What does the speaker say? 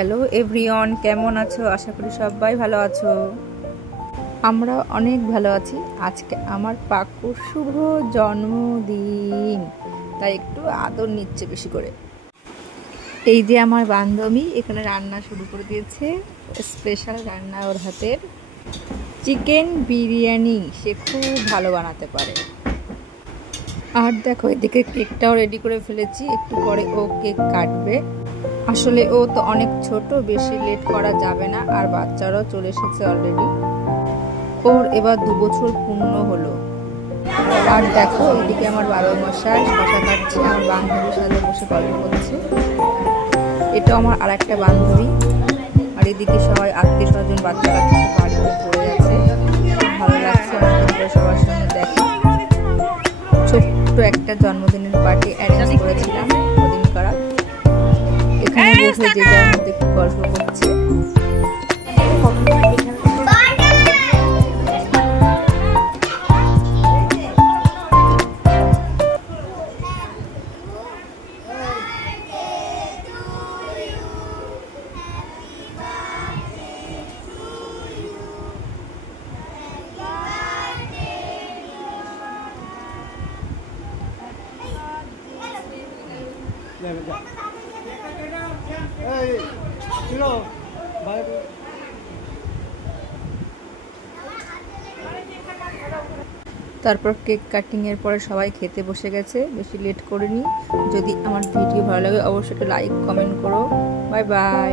Hello everyone, কেমন আছো? আশা করি সবাই ভালো আছো। আমরা অনেক ভালো আছি। আজকে আমার পাকুর শুভ জন্মদিন, তাই একটু আদর নিচ্ছে বেশি করে। এই যে আমার বান্ধবী এখানে রান্না শুরু করে দিয়েছে, স্পেশাল রান্না ওর হাতের চিকেন বিরিয়ানি। সে খুব ভালো বানাতে পারে। আর দেখো এদিকে কেকটাও রেডি করে ফেলেছি, একটু পরে ও কেক কাটবে। আসলে ও তো অনেক ছোট, বেশি লেট করা যাবে না। আর বাচ্চারাও চলে এসেছে অলরেডি। ওর এবার 2 বছর পূর্ণ হলো। আর দেখো এদিকে আমার বাবা মশাই শশা কাটছে, আমার বান্ধবীর সাথে বসে গল্প করছে। এটা আমার আর একটা বান্ধবী। আর এদিকে সবাই আত্মীয় স্বজন বাচ্চা কাচ্চা বাড়িতে পড়ে আছে। ভালো লাগছে অনেকদিন পরে সবার সঙ্গে দেখা। ছোট্ট একটা জন্মদিনের পার্টি অ্যারেঞ্জ করেছিলাম ওদিন করা। এখানে বসে যে যার মধ্যে একটু গল্প করছে। তারপর কেক কাটিং এর পরে সবাই খেতে বসে গেছে, বেশি লেট করিনি। যদি আমার ভিডিও ভালো লাগে অবশ্যই লাইক কমেন্ট করো। Bye bye.